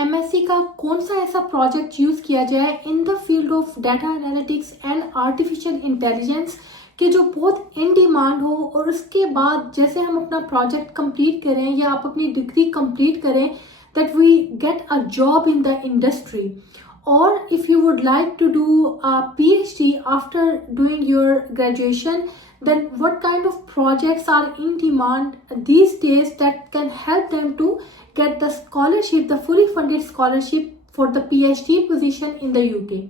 MSc का कौन सा ऐसा प्रोजेक्ट यूज किया जाए इन the field of data analytics and artificial intelligence कि जो बहुत इन डिमांड हो, और उसके बाद जैसे हम अपना प्रोजेक्ट कंप्लीट करें या आप अपनी डिग्री कंप्लीट करें, that we get a job in the industry. Or if you would like to do a PhD after doing your graduation, then what kind of projects are in demand these days that can help them to get the scholarship, the fully funded scholarship for the PhD position in the UK.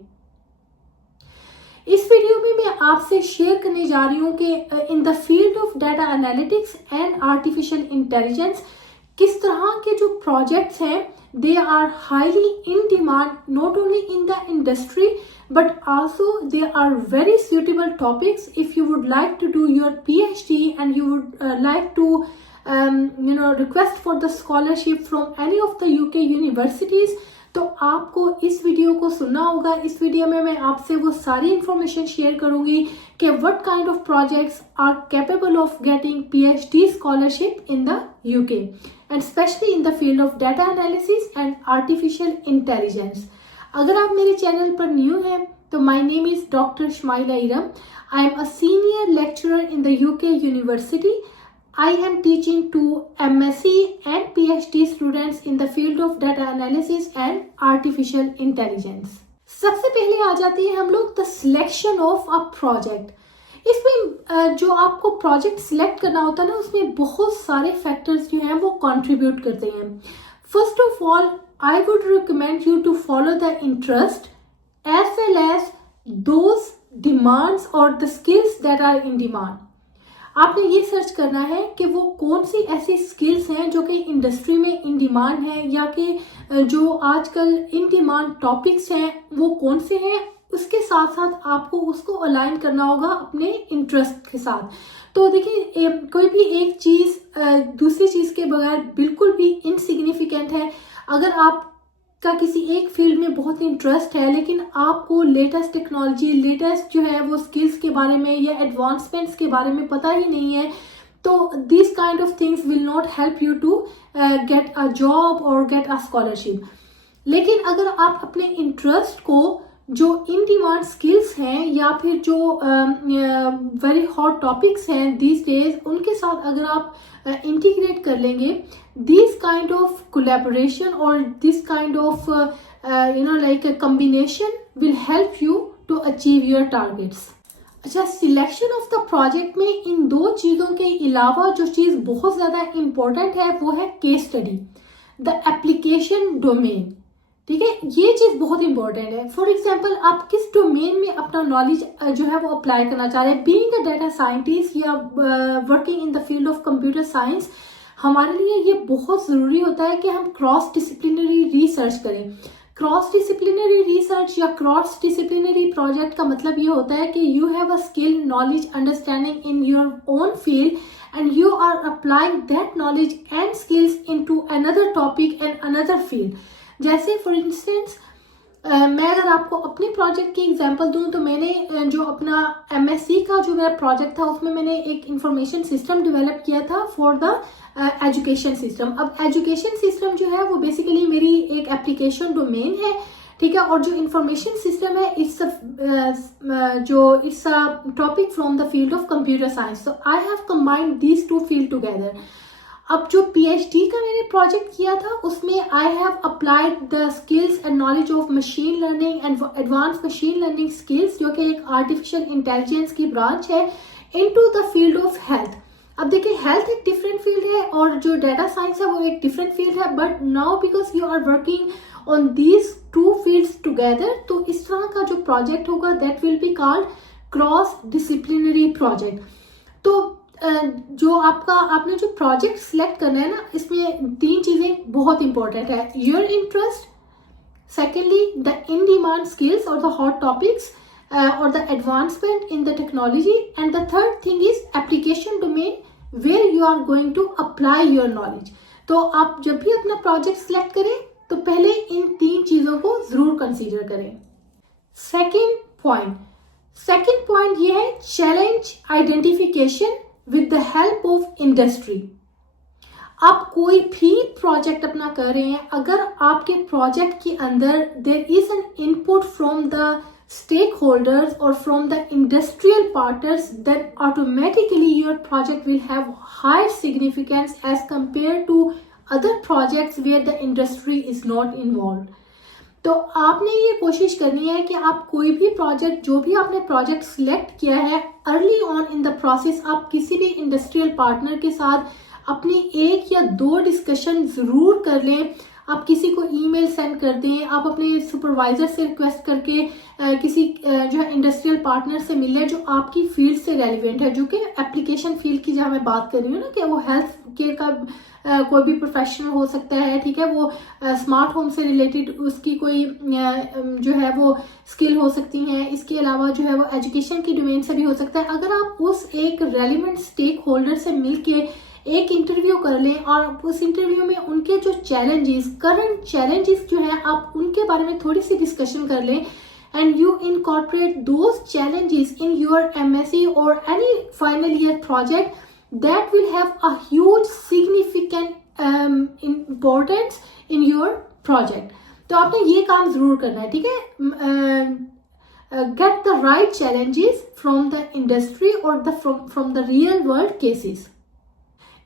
इस video में मैं आपसे share करने जा रही हूँ कि इन the field of data analytics and artificial intelligence किस तरह के जो प्रोजेक्ट्स हैं they are highly in demand not only in the industry but also they are very suitable topics if you would like to do your PhD and you would like to request for the scholarship from any of the UK universities. तो आपको इस video को सुनना होगा. इस video में मैं आपसे वो सारी इंफॉर्मेशन शेयर करूंगी कि what kind of projects are capable of getting PhD scholarship in the UK and especially in the field of data analysis and artificial intelligence. अगर आप मेरे चैनल पर न्यू हैं तो my name is Dr. Shmaila Iram. I am a senior lecturer in the UK University. I am teaching to MSc and PhD students in the field of data analysis and artificial intelligence. सबसे पहले आ जाते हैं हम लोग the selection of a project. इसमें जो आपको project select करना होता है ना, उसमें बहुत सारे फैक्टर्स जो हैं वो कंट्रीब्यूट करते हैं. First of all I would recommend you to follow the interest as well as those demands और the skills that are in demand. आपने ये सर्च करना है कि वो कौन सी ऐसी स्किल्स हैं जो कि इंडस्ट्री में इन डिमांड है, या कि जो आजकल इन डिमांड टॉपिक्स हैं वो कौन से हैं. उसके साथ साथ आपको उसको अलाइन करना होगा अपने इंटरेस्ट के साथ. तो देखिए, कोई भी एक चीज दूसरी चीज के बगैर बिल्कुल भी इनसिग्निफिकेंट है. अगर आपका किसी एक फील्ड में बहुत इंटरेस्ट है लेकिन आपको लेटेस्ट टेक्नोलॉजी, लेटेस्ट जो है वो स्किल्स के बारे में या एडवांसमेंट्स के बारे में पता ही नहीं है, तो this kind of things will not help you to get a job और गेट अ स्कॉलरशिप. लेकिन अगर आप अपने इंटरेस्ट को जो इन डिमांड स्किल्स हैं या फिर जो वेरी हॉट टॉपिक्स हैं दीज डेज, उनके साथ अगर आप इंटीग्रेट कर लेंगे, दिस काइंड ऑफ कोलैबोरेशन और this kind of like combination will help you to achieve your targets. अच्छा, सिलेक्शन ऑफ द प्रोजेक्ट में इन दो चीज़ों के अलावा जो चीज़ बहुत ज़्यादा इम्पोर्टेंट है वो है case study, the application domain. ठीक है, ये चीज बहुत इंपॉर्टेंट है. फॉर एग्जाम्पल, आप किस डोमेन में अपना नॉलेज जो है वो अप्लाई करना चाह रहे हैं. बीइंग अ डाटा साइंटिस्ट या working in the field of computer science, हमारे लिए ये बहुत जरूरी होता है कि हम क्रॉस डिसिप्लिनरी रिसर्च करें. क्रॉस डिसिप्लिनरी रिसर्च या क्रॉस डिसिप्लिनरी प्रोजेक्ट का मतलब ये होता है कि you have a skill, knowledge, understanding in your own field and you are applying that knowledge and skills into another topic and another field. जैसे for instance मैं अगर आपको अपने प्रोजेक्ट की एग्जांपल दूं तो मैंने जो अपना एमएससी का जो मेरा प्रोजेक्ट था उसमें मैंने एक इंफॉर्मेशन सिस्टम डेवलप किया था फॉर द एजुकेशन सिस्टम. अब एजुकेशन सिस्टम जो है वो बेसिकली मेरी एक एप्लीकेशन डोमेन है, ठीक है, और जो इंफॉर्मेशन सिस्टम है it's a topic from the field of computer science. So I have combined these two field together. अब जो PhD का मैंने प्रोजेक्ट किया था उसमें I have applied the skills and knowledge of machine learning and advance machine learning skills, जो कि एक आर्टिफिशियल इंटेलिजेंस की ब्रांच है, into the field of health. अब देखिए, हेल्थ एक डिफरेंट फील्ड है और जो डाटा साइंस है वो एक डिफरेंट फील्ड है, but now because you are working on these two fields together, तो इस तरह का जो प्रोजेक्ट होगा that will be called cross disciplinary project. तो जो आपने जो प्रोजेक्ट सिलेक्ट करना है ना, इसमें तीन चीजें बहुत इंपॉर्टेंट है. Your interest, secondly the in demand skills और the hot topics or the advancement in the technology, and the third thing is application domain where you are going to apply your knowledge. तो आप जब भी अपना project select करें तो पहले इन तीन चीजों को जरूर कंसीडर करें. सेकेंड पॉइंट ये है challenge identification with the help of industry. आप कोई भी प्रोजेक्ट अपना कर रहे हैं, अगर आपके प्रोजेक्ट के अंदर there is an input from the stakeholders or from the industrial partners, then automatically your project will have high significance as compared to other projects where the industry is not involved. तो आपने ये कोशिश करनी है कि आप कोई भी प्रोजेक्ट, जो भी आपने प्रोजेक्ट सिलेक्ट किया है, early on in the process आप किसी भी इंडस्ट्रियल पार्टनर के साथ अपनी 1 या 2 डिस्कशन ज़रूर कर लें. आप किसी को ईमेल सेंड कर दें, आप अपने सुपरवाइजर से रिक्वेस्ट करके किसी जो है इंडस्ट्रियल पार्टनर से मिले जो आपकी फील्ड से रेलिवेंट है, जो कि एप्लीकेशन फील्ड की जहाँ मैं बात कर रही हूँ ना, कि वो हेल्थ केयर का कोई भी प्रोफेशनल हो सकता है, ठीक है, वो स्मार्ट होम से रिलेटेड उसकी कोई जो है वो स्किल हो सकती हैं. इसके अलावा जो है वो एजुकेशन की डोमेन से भी हो सकता है. अगर आप उस एक रेलिवेंट स्टेक होल्डर से मिलके एक इंटरव्यू कर लें और उस इंटरव्यू में उनके जो चैलेंजेस, करंट चैलेंजेस जो हैं, आप उनके बारे में थोड़ी सी डिस्कशन कर लें, and you incorporate those challenges in your MSc or any final year project, that will have a huge significant importance in your project. तो आपने ये काम जरूर करना है, ठीक है. Get the right challenges from the industry or from the real world cases.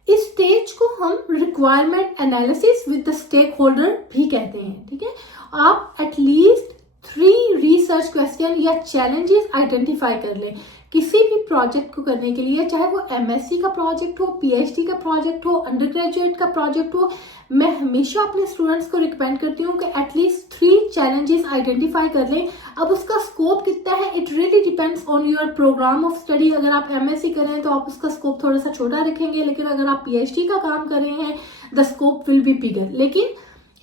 इस स्टेज को हम requirement analysis with the stakeholder भी कहते हैं, ठीक है. आप एटलीस्ट 3 रिसर्च क्वेश्चन या चैलेंजेस आइडेंटिफाई कर लें किसी भी प्रोजेक्ट को करने के लिए, चाहे वो एमएससी का प्रोजेक्ट हो, पीएचडी का प्रोजेक्ट हो, अंडर ग्रेजुएट का प्रोजेक्ट हो. मैं हमेशा अपने स्टूडेंट्स को रिकमेंड करती हूँ कि एटलीस्ट 3 चैलेंजेस आइडेंटिफाई कर लें. अब उसका स्कोप कितना है, it really depends on your programme of study. अगर आप एमएससी कर रहे हैं तो आप उसका स्कोप थोड़ा सा छोटा रखेंगे, लेकिन अगर आप पीएचडी का काम कर रहे हैं the scope will be bigger. लेकिन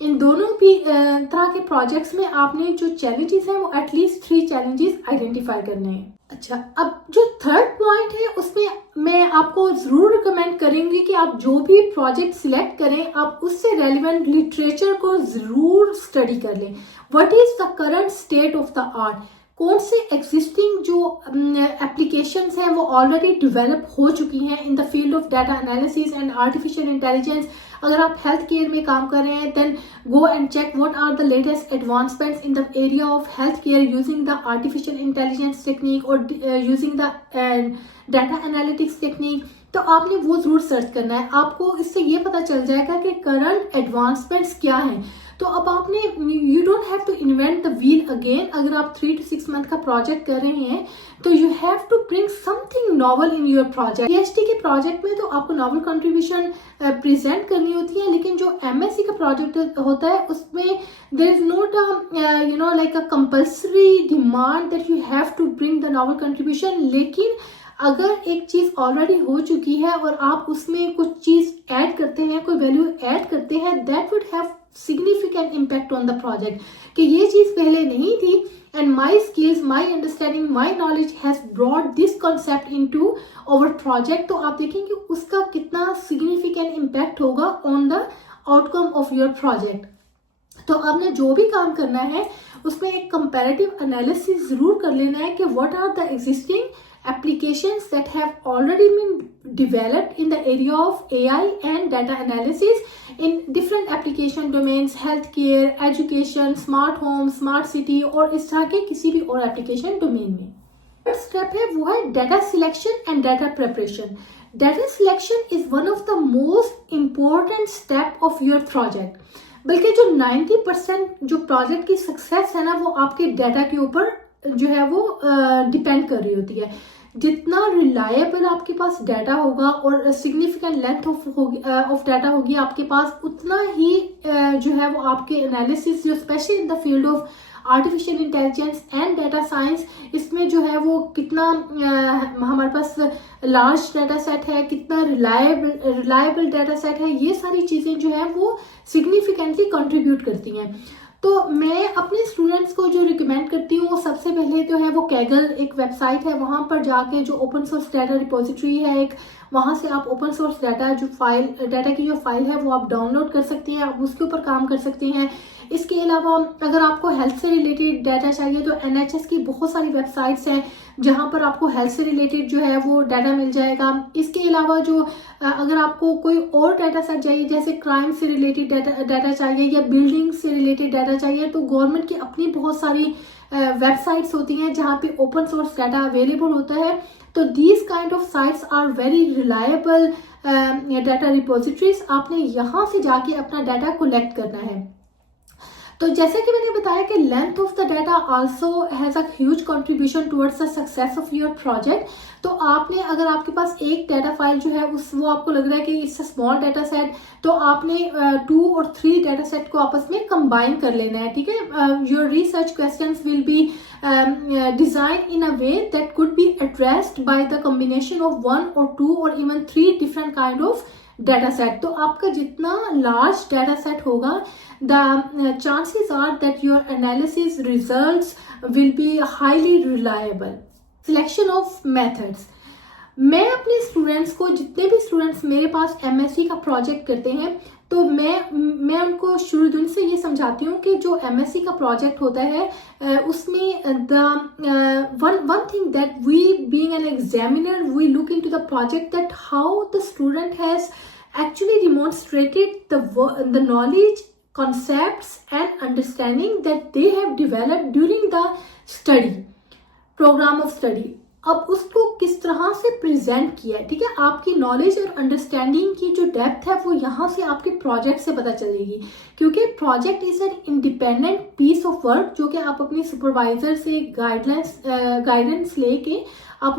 इन दोनों भी तरह के प्रोजेक्ट्स में आपने जो चैलेंजेस हैं वो एटलीस्ट 3 चैलेंजेस आइडेंटिफाई करने हैं. अच्छा, अब जो थर्ड पॉइंट है उसमें मैं आपको जरूर रिकमेंड करेंगी कि आप जो भी प्रोजेक्ट सिलेक्ट करें, आप उससे रेलिवेंट लिटरेचर को जरूर स्टडी कर लें. What is the current state of the art, कौन से एग्जिस्टिंग जो एप्लीकेशंस हैं वो ऑलरेडी डेवलप हो चुकी हैं in the field of data analysis and artificial intelligence. अगर आप हेल्थ केयर में काम कर रहे हैं, then go and check what are the latest advancements in the area of health care using the artificial intelligence technique और using the data analytics technique. तो आपने वो जरूर सर्च करना है. आपको इससे ये पता चल जाएगा कि करंट एडवांसमेंट्स क्या हैं. तो अब आपने, you don't have to invent the wheel again. अगर आप 3 to 6 मंथ का प्रोजेक्ट कर रहे हैं तो you have to bring something novel in your project. PhD के प्रोजेक्ट में तो आपको नॉवल कंट्रीब्यूशन प्रेजेंट करनी होती है, लेकिन जो एमएससी का प्रोजेक्ट होता है उसमें there is not like a compulsory demand that you have to bring the novel contribution. लेकिन अगर एक चीज ऑलरेडी हो चुकी है और आप उसमें कुछ चीज ऐड करते हैं, कोई वैल्यू ऐड करते हैं, that would have significant impact on the project. कि ये चीज पहले नहीं थी and my skills, my understanding, my knowledge has brought this concept into our project. तो आप देखेंगे उसका कितना significant impact होगा on the outcome of your project. तो आपने जो भी काम करना है उसमें एक comparative analysis जरूर कर लेना है कि what are the existing applications that have already been developed in the area of AI and data analysis in different application domains, healthcare, education, smart home, smart city और इस तरह के किसी भी और application domain में. Third step है वो है data selection and data preparation. Data selection is one of the most important step of your project. बल्कि जो 90% जो प्रोजेक्ट की सक्सेस है ना, वो आपके डाटा के ऊपर जो है वो डिपेंड कर रही होती है. जितना रिलायबल आपके पास डाटा होगा और सिग्निफिकेंट लेंथ ऑफ डाटा होगी आपके पास, उतना ही जो है वो आपके एनालिसिस, जो specially in the field of artificial intelligence and data science, इसमें जो है वो कितना हमारे पास लार्ज डाटा सेट है, कितना रिलायबल डाटा सेट है, ये सारी चीज़ें जो है वो सिग्निफिकेंटली कंट्रीब्यूट करती हैं. तो मैं अपने स्टूडेंट्स को जो रिकमेंड करती हूँ वो सबसे पहले तो है वो कैगल एक वेबसाइट है, वहाँ पर जाके जो ओपन सोर्स डाटा रिपोजिटरी है एक, वहाँ से आप ओपन सोर्स डाटा डाटा की जो फाइल है वो आप डाउनलोड कर सकते हैं, आप उसके ऊपर काम कर सकते हैं. इसके अलावा अगर आपको हेल्थ से रिलेटेड डाटा चाहिए तो NHS की बहुत सारी वेबसाइट्स हैं जहाँ पर आपको हेल्थ से रिलेटेड जो है वो डाटा मिल जाएगा। इसके अलावा जो अगर आपको कोई और डाटा सेट चाहिए, जैसे क्राइम से रिलेटेड डाटा चाहिए या बिल्डिंग से रिलेटेड डाटा चाहिए, तो गवर्नमेंट की अपनी बहुत सारी वेबसाइट्स होती हैं जहाँ पे ओपन सोर्स डाटा अवेलेबल होता है। तो these kind of sites are very reliable data repositories. आपने यहाँ से जाके अपना डाटा कलेक्ट करना है। तो जैसे कि मैंने बताया कि length of the data also has a huge contribution towards the success of your project. तो आपने, अगर आपके पास एक डाटा फाइल जो है वो आपको लग रहा है कि it's a small data set, तो आपने 2 और 3 डाटा सेट को आपस में कंबाइन कर लेना है, ठीक है। Your research questions will be designed in a way that could be addressed by the combination of 1 or 2 or even 3 different kind of data set। तो आपका जितना large data set होगा, the chances are that your analysis results will be highly reliable। Selection of methods। मैं अपने students को, जितने भी students मेरे पास एमएससी का प्रोजेक्ट करते हैं, तो मैं उनको शुरू दिन से ये समझाती हूँ कि जो एमएससी का प्रोजेक्ट होता है उसमें the one thing that we being an examiner we look into the project that how the student has actually demonstrated the knowledge, concepts and understanding that they have developed during the study, program of study। अब उसको किस तरह से present किया है, ठीक है। आपकी नॉलेज और अंडरस्टैंडिंग की जो डेप्थ है वो यहाँ से आपके प्रोजेक्ट से पता चलेगी, क्योंकि project is an independent piece of work जो कि आप अपने सुपरवाइजर से गाइडेंस लेके आप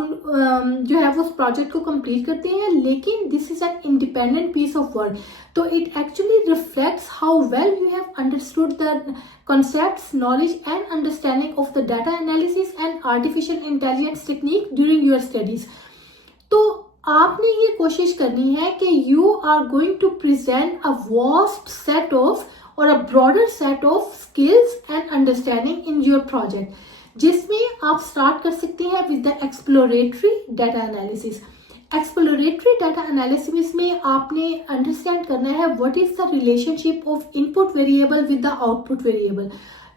जो है वो उस प्रोजेक्ट को कंप्लीट करते हैं, लेकिन this is an independent piece of work. तो it actually reflects how well you have understood the concepts, knowledge and understanding of the data analysis and artificial intelligence technique during your studies। तो आपने ये कोशिश करनी है कि you are going to present a vast set of or a broader set of skills and understanding in your project, जिसमें आप start कर सकते हैं with the exploratory data analysis। Exploratory data analysis में आपने अंडरस्टैंड करना है what is the relationship of input variable with the output variable,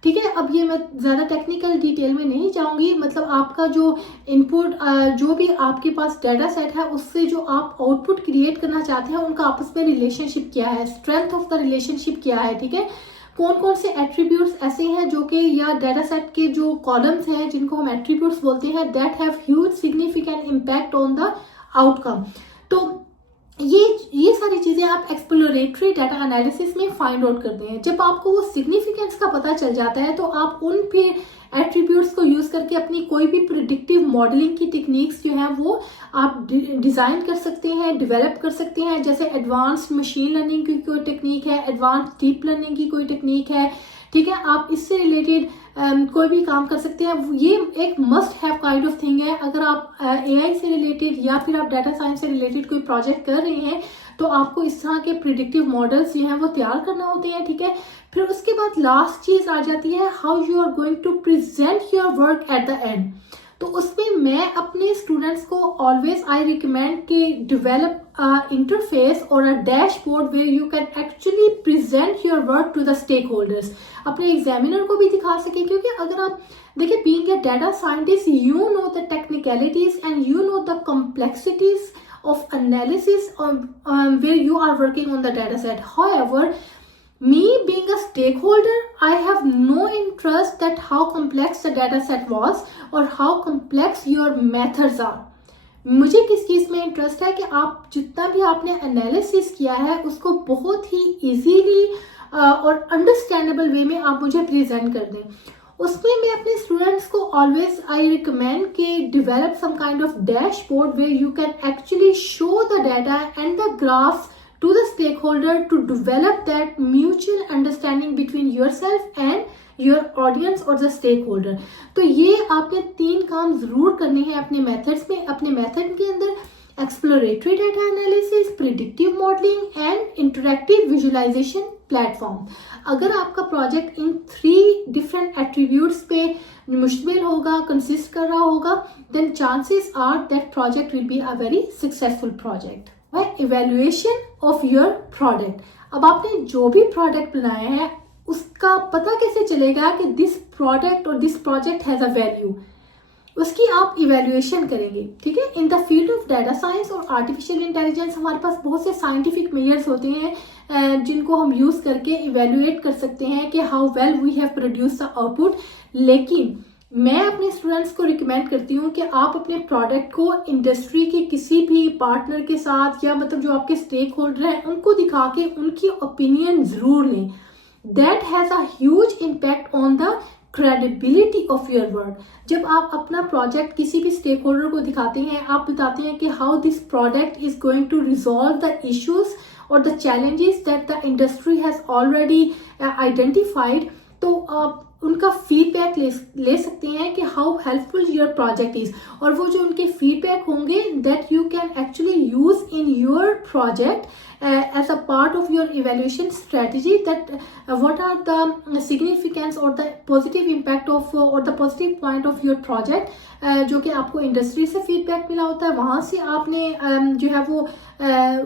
ठीक है। अब ये मैं ज़्यादा टेक्निकल डिटेल में नहीं जाऊंगी, मतलब आपका जो इनपुट जो भी आपके पास डाटा सेट है उससे जो आप आउटपुट क्रिएट करना चाहते हैं उनका आपस में रिलेशनशिप क्या है, स्ट्रेंथ ऑफ द रिलेशनशिप क्या है, ठीक है। कौन कौन से एट्रीब्यूट्स ऐसे हैं जो कि, या डाटा सेट के जो कॉलम्स हैं जिनको हम एट्रीब्यूट्स बोलते हैं, that have huge significant impact on the outcome. तो ये सारी चीजें आप एक्सप्लोरेटरी डाटा एनालिसिस में फाइंड आउट करते हैं। जब आपको वो सिग्निफिकेंस का पता चल जाता है तो आप उन पे एट्रीब्यूट्स को यूज करके अपनी कोई भी प्रिडिक्टिव मॉडलिंग की टेक्निक्स जो हैं वो आप डिजाइन कर सकते हैं, डेवलप कर सकते हैं। जैसे एडवांस्ड मशीन लर्निंग की कोई टेक्निक है, एडवांस्ड डीप लर्निंग की कोई टेक्निक है, ठीक है। आप इससे रिलेटेड कोई भी काम कर सकते हैं। ये एक must have kind of thing है। अगर आप एआई से रिलेटेड या फिर आप डाटा साइंस से रिलेटेड कोई प्रोजेक्ट कर रहे हैं तो आपको इस तरह के प्रिडिक्टिव मॉडल्स जो हैं वो तैयार करना होते हैं, ठीक है। फिर उसके बाद लास्ट चीज आ जाती है how you are going to present your work at the end. तो उसमें मैं अपने स्टूडेंट्स को ऑलवेज आई रिकमेंड कि डेवलप इंटरफेस और a dashboard where you can actually present your work to the stakeholders, अपने एग्जामिनर को भी दिखा सके। क्योंकि अगर आप देखिए, being a data scientist you know the technicalities and you know the complexities of analysis where you are working on the data set. However, me being a stakeholder, I have no interest that how complex the data set was or how complex your methods are. मुझे किस चीज में interest है कि आप जितना भी आपने एनालिसिस किया है उसको बहुत ही इजीली और अंडरस्टैंडेबल वे में आप मुझे प्रेजेंट कर दें। उसमें मैं अपने स्टूडेंट्स को ऑलवेज आई रिकमेंड कि develop some kind of dashboard where you can actually show the data and the graphs to the stakeholder to develop that mutual understanding between yourself and your audience और the stakeholder. तो ये आपने 3 काम जरूर करने हैं अपने methods में। अपने मेथड के अंदर exploratory data analysis, predictive modelling and interactive visualisation platform. अगर आपका प्रोजेक्ट इन 3 डिफरेंट एट्रीब्यूट्स पे मुश्तमिल होगा, कंसिस्ट कर रहा होगा, then chances are that project will be a very successful project. Evaluation of your product. अब आपने जो भी प्रोडक्ट बनाया है उसका पता कैसे चलेगा कि दिस प्रोडक्ट और this project has a value. उसकी आप इवेल्युएशन करेंगे, ठीक है। इन the field of data science और आर्टिफिशियल इंटेलिजेंस हमारे पास बहुत से साइंटिफिक मेजर्स होते हैं जिनको हम यूज करके इवेल्युएट कर सकते हैं कि how well we have produce the output. लेकिन मैं अपने स्टूडेंट्स को रिकमेंड करती हूँ कि आप अपने प्रोडक्ट को इंडस्ट्री के किसी भी पार्टनर के साथ या मतलब जो आपके स्टेक होल्डर हैं उनको दिखा के उनकी ओपिनियन जरूर लें। That has a huge impact on the credibility of your work. जब आप अपना प्रोजेक्ट किसी भी स्टेक होल्डर को दिखाते हैं, आप बताते हैं कि how this product is going to resolve the issues और the challenges that the industry has already identified, तो आप उनका फीडबैक ले सकते हैं कि how helpful your project is. और वो जो उनके फीडबैक होंगे that you can actually use in your project as a part of your evaluation strategy, that what are the significance or the positive impact of or the positive point of your project, जो कि आपको industry से feedback मिला होता है, वहां से आपने जो है वो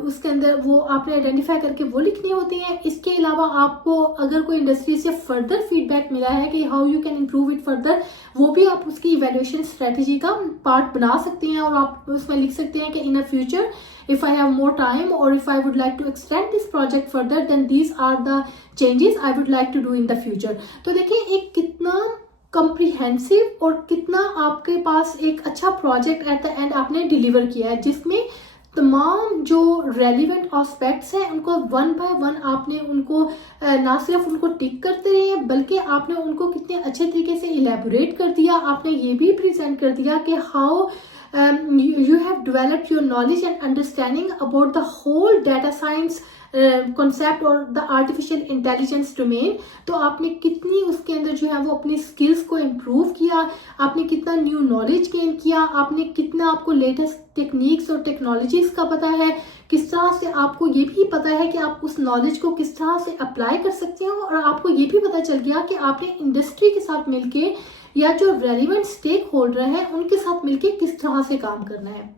उसके अंदर वो आपने आइडेंटिफाई करके वो लिखनी होती है। इसके अलावा आपको अगर कोई इंडस्ट्री से फर्दर फीडबैक मिला है कि how you can improve it further, वो भी आप उसकी इवेल्युएशन स्ट्रेटेजी का पार्ट बना सकते हैं और आप उसमें लिख सकते हैं कि in a future if I have more time or if I would like to extend this project further, then these are the changes I would like to do in the future। तो देखिए एक कितना comprehensive और कितना आपके पास एक अच्छा project at the and आपने डिलीवर किया है, जिसमें तमाम जो रेलिवेंट एस्पेक्ट्स हैं उनको वन बाय वन आपने उनको ना सिर्फ उनको टिक करते रहे हैं, बल्कि आपने उनको कितने अच्छे तरीके से इलेबोरेट कर दिया। आपने ये भी प्रेजेंट कर दिया कि how you have developed your knowledge and understanding about the whole data science concept और the artificial intelligence domain। तो आपने कितनी उसके अंदर जो है वो अपनी स्किल्स को इम्प्रूव किया, आपने कितना न्यू नॉलेज गेन किया, आपने कितना आपको लेटेस्ट टेक्निक्स और टेक्नोलॉजीज का पता है, किस तरह से आपको ये भी पता है कि आप उस नॉलेज को किस तरह से अप्लाई कर सकते हो, और आपको ये भी पता चल गया कि आपने इंडस्ट्री के साथ मिलके या जो रेलिवेंट स्टेक होल्डर है उनके साथ मिलके किस तरह से काम करना है।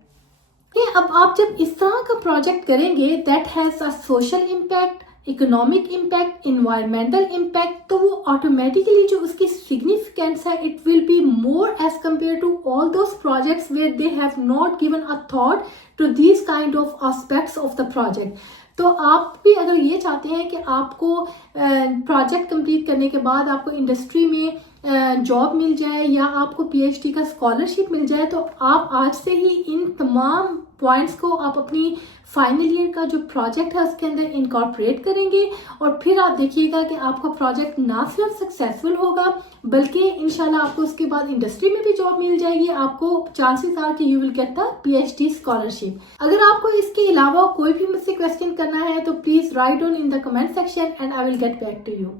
अब आप जब इस तरह का प्रोजेक्ट करेंगे that has a social impact, economic impact, environmental impact, तो वो ऑटोमेटिकली जो उसकी सिग्निफिकेंस है it will be more as compare to all those projects where they have not given a thought to this kind of aspects of the project. तो आप भी अगर ये चाहते हैं कि आपको प्रोजेक्ट कंप्लीट करने के बाद आपको इंडस्ट्री में जॉब मिल जाए या आपको पीएचडी का स्कॉलरशिप मिल जाए, तो आप आज से ही इन तमाम पॉइंट्स को आप अपनी फाइनल ईयर का जो प्रोजेक्ट है उसके अंदर इनकॉर्पोरेट करेंगे, और फिर आप देखिएगा कि आपका प्रोजेक्ट ना सिर्फ सक्सेसफुल होगा बल्कि इंशाल्लाह आपको उसके बाद इंडस्ट्री में भी जॉब मिल जाएगी। आपको चांसेस आर कि you will get the PhD scholarship. अगर आपको इसके अलावा कोई भी मुझसे क्वेश्चन करना है तो please write down in the comment section and I will get back to you.